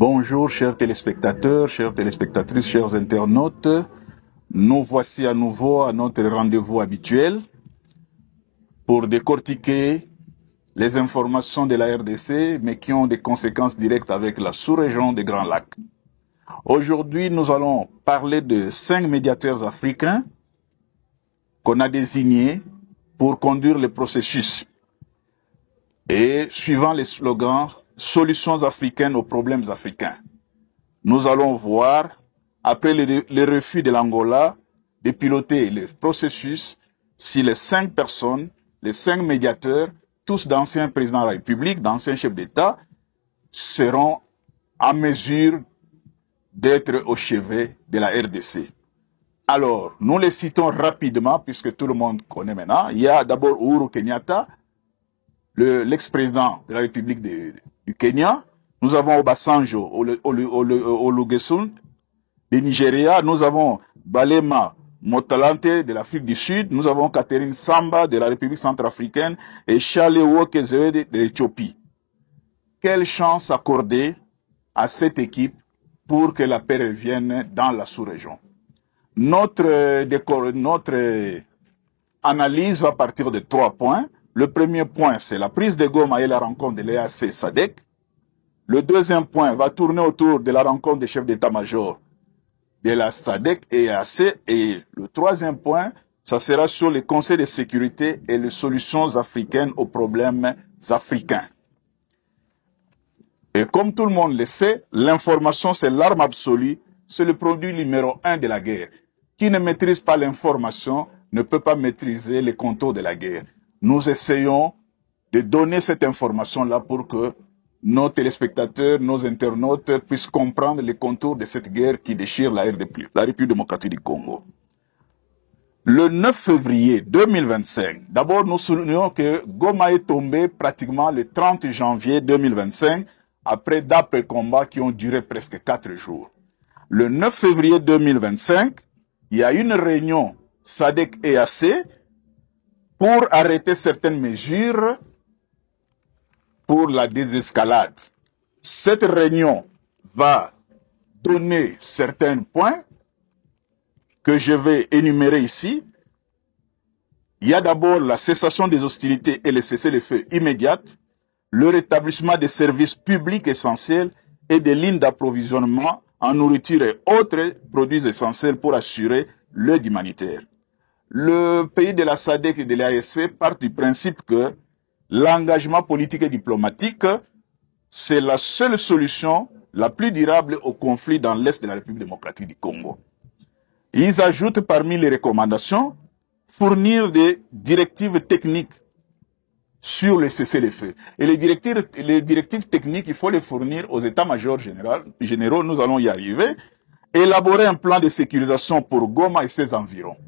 Bonjour chers téléspectateurs, chères téléspectatrices, chers internautes. Nous voici à nouveau à notre rendez-vous habituel pour décortiquer les informations de la RDC, mais qui ont des conséquences directes avec la sous-région des Grands Lacs. Aujourd'hui, nous allons parler de 5 médiateurs africains qu'on a désignés pour conduire le processus. Et suivant les slogans « Solutions africaines aux problèmes africains », nous allons voir, après le refus de l'Angola, de piloter le processus si les 5 personnes, les 5 médiateurs, tous d'anciens présidents de la République, d'anciens chefs d'État, seront en mesure d'être au chevet de la RDC. Alors, nous les citons rapidement, puisque tout le monde connaît maintenant. Il y a d'abord Uhuru Kenyatta, l'ex-président de la République du Kenya. Nous avons Obasanjo Olusegun du Nigeria. Nous avons Balema Motalante de l'Afrique du Sud. Nous avons Catherine Samba de la République centrafricaine et Charles Wokezwe de l'Éthiopie. Quelle chance accorder à cette équipe pour que la paix revienne dans la sous-région. Notre analyse va partir de 3 points. Le premier point, c'est la prise de Goma et la rencontre de l'EAC-SADC. Le deuxième point va tourner autour de la rencontre des chefs d'état-major de la SADC et EAC. Et le troisième point, ça sera sur les conseils de sécurité et les solutions africaines aux problèmes africains. Et comme tout le monde le sait, l'information, c'est l'arme absolue, c'est le produit numéro 1 de la guerre. Qui ne maîtrise pas l'information ne peut pas maîtriser les contours de la guerre. Nous essayons de donner cette information-là pour que nos téléspectateurs, nos internautes puissent comprendre les contours de cette guerre qui déchire la République démocratique du Congo. Le 9 février 2025, d'abord nous soulignons que Goma est tombé pratiquement le 30 janvier 2025 après d'âpres combats qui ont duré presque 4 jours. Le 9 février 2025, il y a une réunion SADC-EAC pour arrêter certaines mesures pour la désescalade. Cette réunion va donner certains points que je vais énumérer ici. Il y a d'abord la cessation des hostilités et le cessez-le-feu immédiat, le rétablissement des services publics essentiels et des lignes d'approvisionnement en nourriture et autres produits essentiels pour assurer l'aide humanitaire. Le pays de la SADC et de l'AEC partent du principe que l'engagement politique et diplomatique, c'est la seule solution la plus durable au conflit dans l'Est de la République démocratique du Congo. Ils ajoutent parmi les recommandations, fournir des directives techniques sur le cessez-le-feu. Et les directives techniques, il faut les fournir aux états-majors généraux, nous allons y arriver, élaborer un plan de sécurisation pour Goma et ses environs.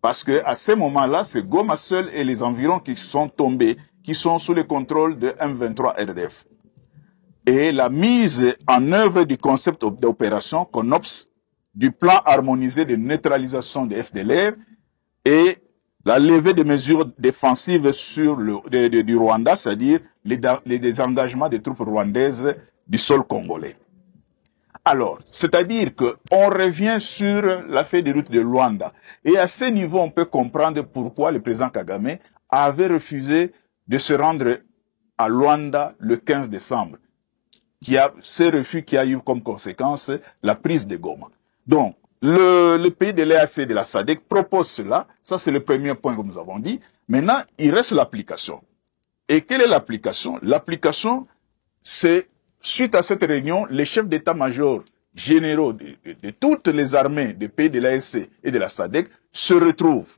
Parce qu'à ce moment-là, c'est Goma seul et les environs qui sont tombés, qui sont sous le contrôle de M23 RDF. Et la mise en œuvre du concept d'opération CONOPS, du plan harmonisé de neutralisation des FDLR et la levée des mesures défensives du Rwanda, c'est-à-dire les désengagements des troupes rwandaises du sol congolais. Alors, c'est-à-dire qu'on revient sur la feuille de route de Luanda. Et à ce niveau, on peut comprendre pourquoi le président Kagame avait refusé de se rendre à Luanda le 15 décembre. Ce refus qui a eu comme conséquence la prise de Goma. Donc, le pays de l'EAC et de la SADC propose cela. Ça, c'est le premier point que nous avons dit. Maintenant, il reste l'application. Et quelle est l'application? L'application, c'est, suite à cette réunion, les chefs d'état-major généraux de toutes les armées des pays de l'AEC et de la SADC se retrouvent.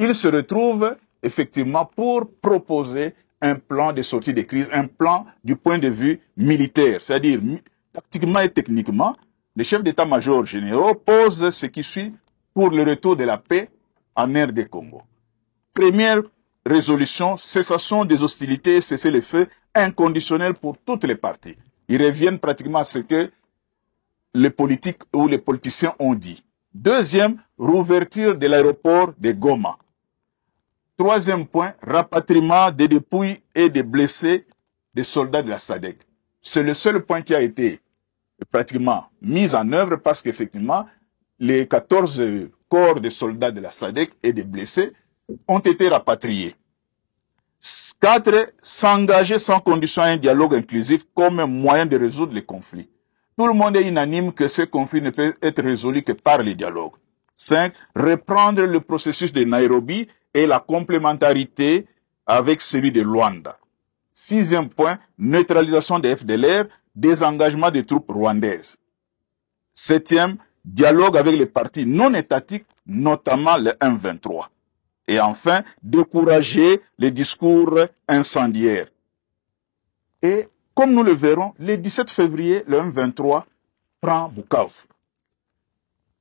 Ils se retrouvent effectivement pour proposer un plan de sortie de crise, un plan du point de vue militaire, c'est-à-dire tactiquement et techniquement. Les chefs d'état-major généraux posent ce qui suit pour le retour de la paix en RD Congo. Première résolution, cessation des hostilités, cesser le feu inconditionnel pour toutes les parties. Ils reviennent pratiquement à ce que les politiques ou les politiciens ont dit. Deuxième, rouverture de l'aéroport de Goma. Troisième point, rapatriement des dépouilles et des blessés des soldats de la SADC. C'est le seul point qui a été pratiquement mise en œuvre parce qu'effectivement, les 14 corps de soldats de la SADC et des blessés ont été rapatriés. 4. S'engager sans condition à un dialogue inclusif comme un moyen de résoudre les conflits. Tout le monde est unanime que ce conflit ne peut être résolu que par les dialogues. 5. Reprendre le processus de Nairobi et la complémentarité avec celui de Luanda. 6e point, neutralisation des FDLR, désengagement des troupes rwandaises. 7e, dialogue avec les partis non étatiques, notamment le M23. Et enfin, décourager les discours incendiaires. Et comme nous le verrons, le 17 février, le M23 prend Bukavu.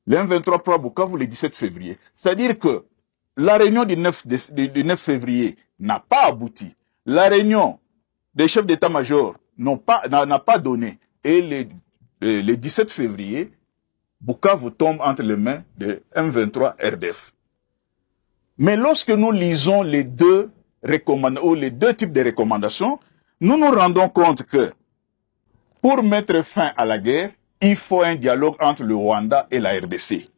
Le M23 prend Bukavu le 17 février. C'est-à-dire que la réunion du 9 février n'a pas abouti. La réunion des chefs d'état-major n'a pas donné. Et le 17 février, Bukavu tombe entre les mains de M23 RDF. Mais lorsque nous lisons les deux types de recommandations, nous nous rendons compte que pour mettre fin à la guerre, il faut un dialogue entre le Rwanda et la RDC.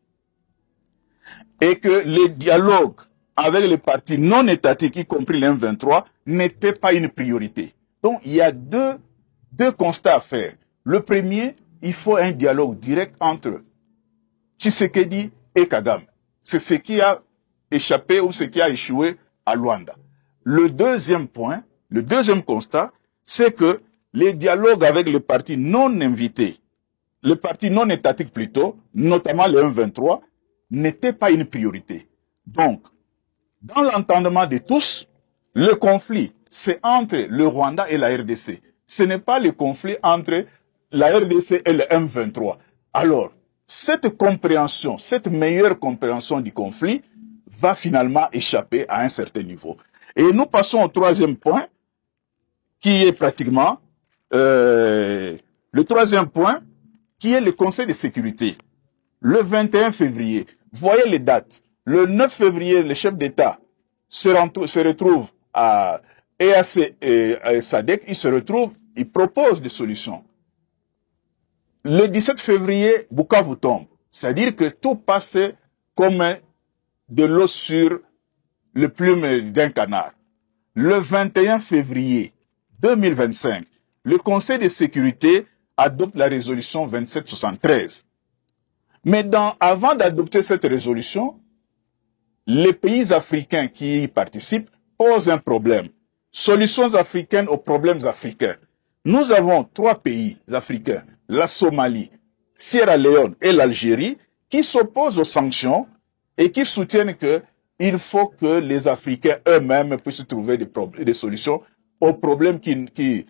Et que le dialogue avec les partis non étatiques, y compris le M23, n'était pas une priorité. Donc il y a deux constats à faire. Le premier, il faut un dialogue direct entre Tshisekedi et Kagame. C'est ce qui a échappé ou ce qui a échoué à Luanda. Le deuxième point, le deuxième constat, c'est que les dialogues avec les partis non invités, les partis non étatiques plutôt, notamment le M23, n'étaient pas une priorité. Donc, dans l'entendement de tous, le conflit, c'est entre le Rwanda et la RDC. Ce n'est pas le conflit entre la RDC et le M23. Alors, cette compréhension, cette meilleure compréhension du conflit va finalement échapper à un certain niveau. Et nous passons au troisième point, qui est pratiquement le troisième point, qui est le Conseil de sécurité. Le 21 février, voyez les dates. Le 9 février, le chef d'État se retrouve à EAC et SADC, il propose des solutions. Le 17 février, Bukavu tombe. C'est-à-dire que tout passe comme de l'eau sur le plume d'un canard. Le 21 février 2025, le Conseil de sécurité adopte la résolution 2773. Mais avant d'adopter cette résolution, les pays africains qui y participent posent un problème. Solutions africaines aux problèmes africains. Nous avons 3 pays africains, la Somalie, Sierra Leone et l'Algérie, qui s'opposent aux sanctions et qui soutiennent qu'il faut que les Africains eux-mêmes puissent trouver des solutions aux problèmes qui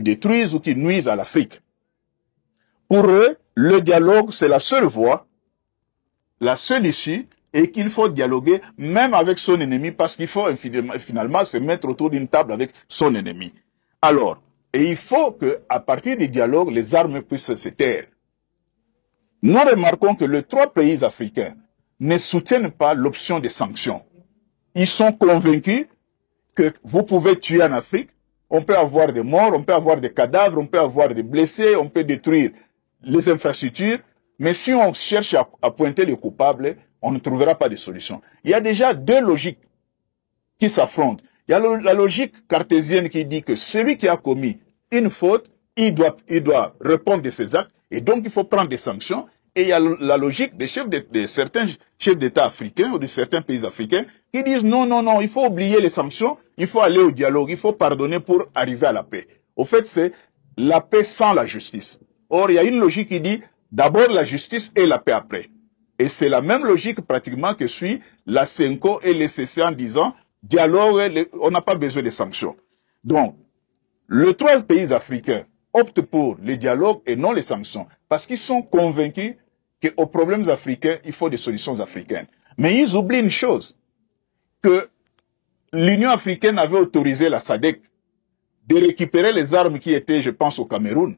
détruisent ou qui nuisent à l'Afrique. Pour eux, le dialogue, c'est la seule voie, la seule issue, et qu'il faut dialoguer même avec son ennemi parce qu'il faut finalement se mettre autour d'une table avec son ennemi. Alors, et il faut qu'à partir des dialogues, les armes puissent se taire. Nous remarquons que les 3 pays africains ne soutiennent pas l'option des sanctions. Ils sont convaincus que vous pouvez tuer en Afrique, on peut avoir des morts, on peut avoir des cadavres, on peut avoir des blessés, on peut détruire les infrastructures, mais si on cherche à pointer les coupables, on ne trouvera pas de solution. Il y a déjà 2 logiques qui s'affrontent. Il y a la logique cartésienne qui dit que celui qui a commis une faute, il doit répondre de ses actes, et donc il faut prendre des sanctions. Et il y a la logique de certains chefs d'État africains ou de certains pays africains qui disent non, non, non, il faut oublier les sanctions, il faut aller au dialogue, il faut pardonner pour arriver à la paix. Au fait, c'est la paix sans la justice. Or, il y a une logique qui dit d'abord la justice et la paix après. Et c'est la même logique pratiquement que suit la CENCO et les CC en disant dialogue, on n'a pas besoin de sanctions. Donc, les 3 pays africains optent pour les dialogues et non les sanctions parce qu'ils sont convaincus qu'aux problèmes africains, il faut des solutions africaines. Mais ils oublient une chose, que l'Union africaine avait autorisé la SADC de récupérer les armes qui étaient, je pense, au Cameroun.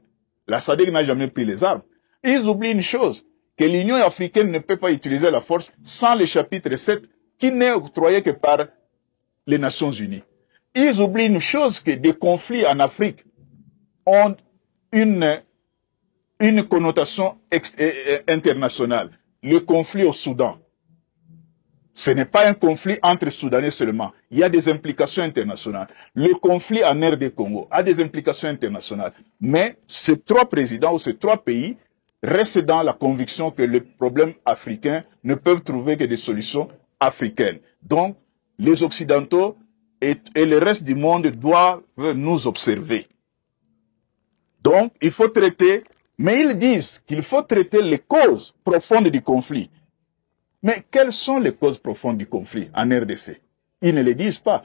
La SADC n'a jamais pris les armes. Et ils oublient une chose, que l'Union africaine ne peut pas utiliser la force sans le chapitre 7 qui n'est octroyé que par les Nations unies. Ils oublient une chose, que des conflits en Afrique ont une une connotation internationale. Le conflit au Soudan, ce n'est pas un conflit entre Soudanais seulement. Il y a des implications internationales. Le conflit en RD Congo a des implications internationales. Mais ces trois présidents ou ces trois pays restent dans la conviction que les problèmes africains ne peuvent trouver que des solutions africaines. Donc, les Occidentaux et le reste du monde doivent nous observer. Donc, il faut traiter, mais ils disent qu'il faut traiter les causes profondes du conflit. Mais quelles sont les causes profondes du conflit en RDC? Ils ne le disent pas.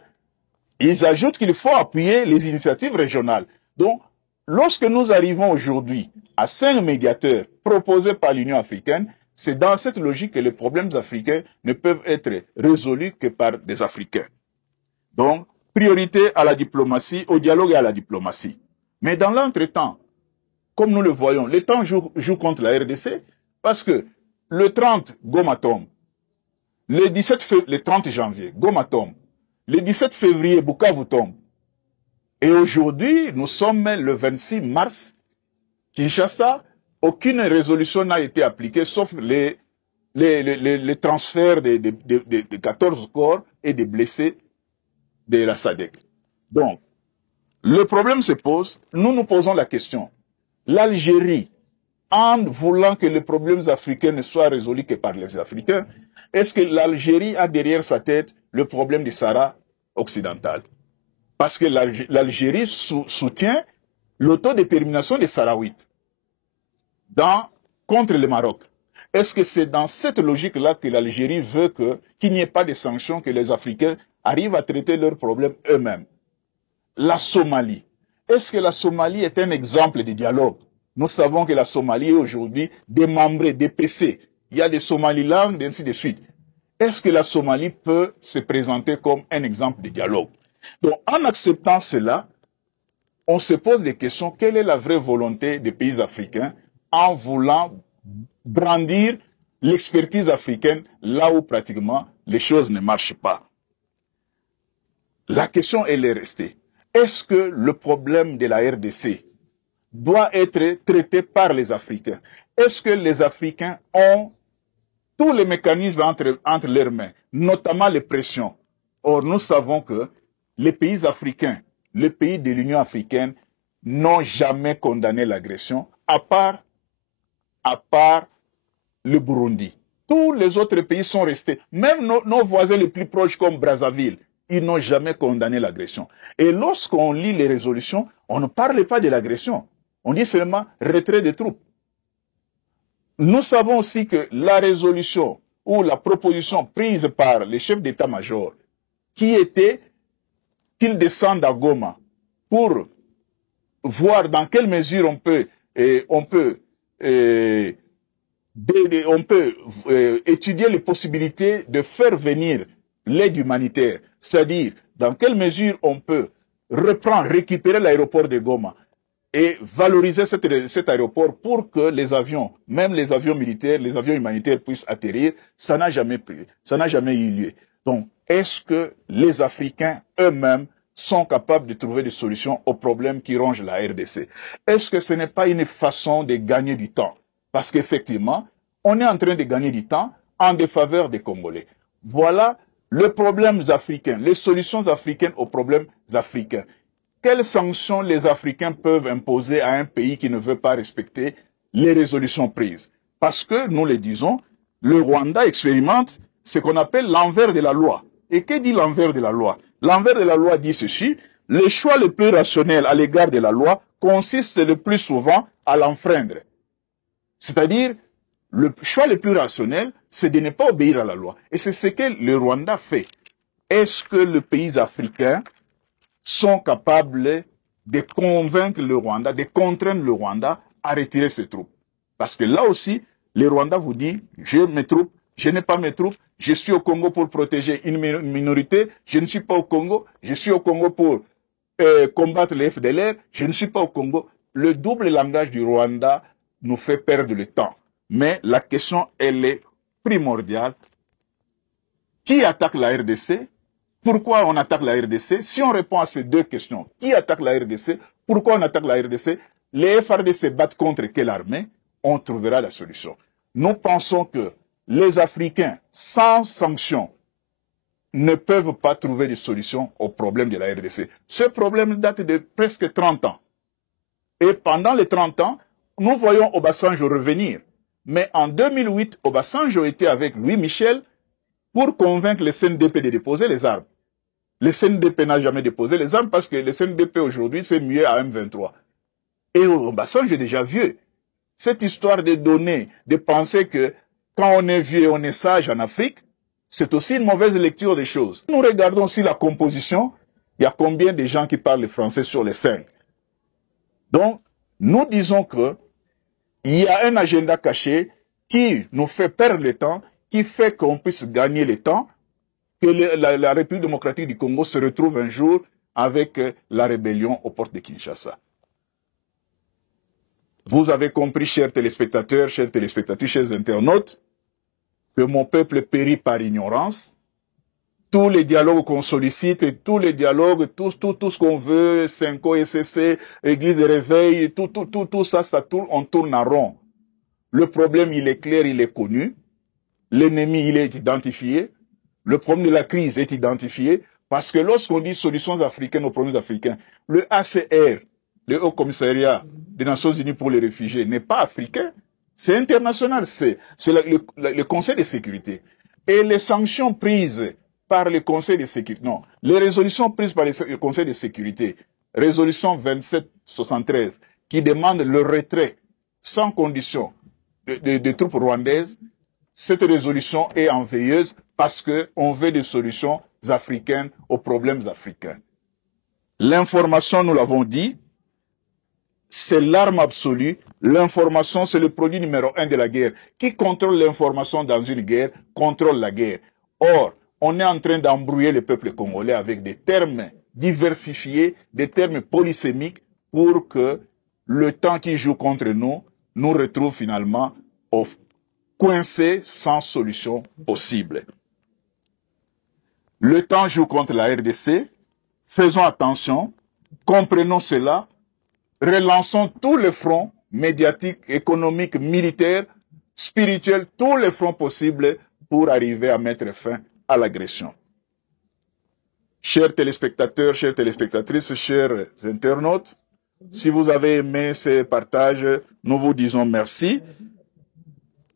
Ils ajoutent qu'il faut appuyer les initiatives régionales. Donc, lorsque nous arrivons aujourd'hui à 5 médiateurs proposés par l'Union africaine, c'est dans cette logique que les problèmes africains ne peuvent être résolus que par des Africains. Donc, priorité à la diplomatie, au dialogue et à la diplomatie. Mais dans l'entretemps, comme nous le voyons, le temps joue contre la RDC parce que le 30, Goma tombe. Le 30 janvier, Goma tombe. Le 17 février, Bukavu tombe. Et aujourd'hui, nous sommes le 26 mars. Kinshasa, aucune résolution n'a été appliquée, sauf les transferts de 14 corps et des blessés de la SADC. Donc, le problème se pose, nous nous posons la question. L'Algérie, en voulant que les problèmes africains ne soient résolus que par les Africains, est-ce que l'Algérie a derrière sa tête le problème du Sahara occidental? Parce que l'Algérie soutient l'autodétermination des Sahraouites contre le Maroc. Est-ce que c'est dans cette logique-là que l'Algérie veut qu'il n'y ait pas de sanctions, que les Africains arrivent à traiter leurs problèmes eux-mêmes? La Somalie. Est-ce que la Somalie est un exemple de dialogue? Nous savons que la Somalie est aujourd'hui démembrée, dépecée. Il y a des Somaliland, et ainsi de suite. Est-ce que la Somalie peut se présenter comme un exemple de dialogue? Donc, en acceptant cela, on se pose des questions. Quelle est la vraie volonté des pays africains en voulant brandir l'expertise africaine là où pratiquement les choses ne marchent pas? La question, elle est restée. Est-ce que le problème de la RDC doit être traité par les Africains? Est-ce que les Africains ont tous les mécanismes entre leurs mains, notamment les pressions? Or, nous savons que les pays africains, les pays de l'Union africaine, n'ont jamais condamné l'agression, à part le Burundi. Tous les autres pays sont restés, même nos voisins les plus proches comme Brazzaville, ils n'ont jamais condamné l'agression. Et lorsqu'on lit les résolutions, on ne parle pas de l'agression. On dit seulement retrait des troupes. Nous savons aussi que la résolution ou la proposition prise par les chefs d'état-major, qui était qu'ils descendent à Goma pour voir dans quelle mesure on peut étudier les possibilités de faire venir l'aide humanitaire, c'est-à-dire dans quelle mesure on peut récupérer l'aéroport de Goma et valoriser cet aéroport pour que les avions, même les avions militaires, les avions humanitaires puissent atterrir. Ça n'a jamais eu lieu. Donc, est-ce que les Africains eux-mêmes sont capables de trouver des solutions aux problèmes qui rongent la RDC? Est-ce que ce n'est pas une façon de gagner du temps? Parce qu'effectivement, on est en train de gagner du temps en défaveur des Congolais. Voilà les problèmes africains, les solutions africaines aux problèmes africains. Quelles sanctions les Africains peuvent imposer à un pays qui ne veut pas respecter les résolutions prises? Parce que, nous le disons, le Rwanda expérimente ce qu'on appelle l'envers de la loi. Et que dit l'envers de la loi? L'envers de la loi dit ceci: le choix le plus rationnel à l'égard de la loi consiste le plus souvent à l'enfreindre. C'est-à-dire, le choix le plus rationnel, c'est de ne pas obéir à la loi. Et c'est ce que le Rwanda fait. Est-ce que les pays africains sont capables de convaincre le Rwanda, de contraindre le Rwanda à retirer ses troupes? Parce que là aussi, le Rwanda vous dit, j'ai mes troupes, je n'ai pas mes troupes, je suis au Congo pour protéger une minorité, je ne suis pas au Congo, je suis au Congo pour combattre les FDLR, je ne suis pas au Congo. Le double langage du Rwanda nous fait perdre le temps. Mais la question, elle est primordiale. Qui attaque la RDC? Pourquoi on attaque la RDC? Si on répond à ces deux questions, qui attaque la RDC? Pourquoi on attaque la RDC? les FARDC se battent contre quelle armée? On trouvera la solution. Nous pensons que les Africains, sans sanctions, ne peuvent pas trouver de solution au problème de la RDC. Ce problème date de presque 30 ans. Et pendant les 30 ans, nous voyons Obasanjo revenir. Mais en 2008, Obasanjo était avec Louis Michel pour convaincre le CNDP de déposer les armes. Le CNDP n'a jamais déposé les armes parce que le CNDP aujourd'hui s'est mué à M23. Et Obasanjo est déjà vieux. Cette histoire de donner, de penser que quand on est vieux, on est sage en Afrique, c'est aussi une mauvaise lecture des choses. Nous regardons aussi la composition. Il y a combien de gens qui parlent le français sur les 5? Donc, nous disons que il y a un agenda caché qui nous fait perdre le temps, qui fait qu'on puisse gagner le temps, que la République démocratique du Congo se retrouve un jour avec la rébellion aux portes de Kinshasa. Vous avez compris, chers téléspectateurs, chères téléspectatrices, chers internautes, que mon peuple périt par ignorance. Tous les dialogues qu'on sollicite, et tous les dialogues, tout ce qu'on veut, Senko, SCC, Église et Réveil, tout ça, on tourne en rond. Le problème, il est clair, il est connu. L'ennemi, il est identifié. Le problème de la crise est identifié. Parce que lorsqu'on dit solutions africaines aux problèmes africains, le ACR, le Haut Commissariat des Nations Unies pour les réfugiés, n'est pas africain. C'est international. C'est le Conseil de sécurité. Et les sanctions prises par le Conseil de sécurité, non, les résolutions prises par le Conseil de sécurité, résolution 2773, qui demande le retrait sans condition des troupes rwandaises, cette résolution est en veilleuse parce qu'on veut des solutions africaines aux problèmes africains. L'information, nous l'avons dit, c'est l'arme absolue. L'information, c'est le produit numéro 1 de la guerre. Qui contrôle l'information dans une guerre, contrôle la guerre. Or, on est en train d'embrouiller le peuple congolais avec des termes diversifiés, des termes polysémiques, pour que le temps qui joue contre nous nous retrouve finalement coincés sans solution possible. Le temps joue contre la RDC. Faisons attention, comprenons cela, relançons tous les fronts médiatiques, économiques, militaires, spirituels, tous les fronts possibles pour arriver à mettre fin à l'agression. Chers téléspectateurs, chères téléspectatrices, chers internautes, si vous avez aimé ces partages, nous vous disons merci.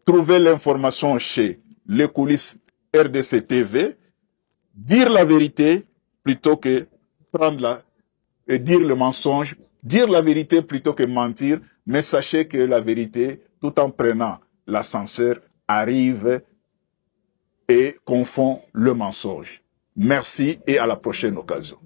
Trouvez l'information chez Les Coulisses RDC TV. Dire la vérité plutôt que et dire le mensonge. Dire la vérité plutôt que mentir. Mais sachez que la vérité, tout en prenant l'ascenseur, arrive et confond le mensonge. Merci et à la prochaine occasion.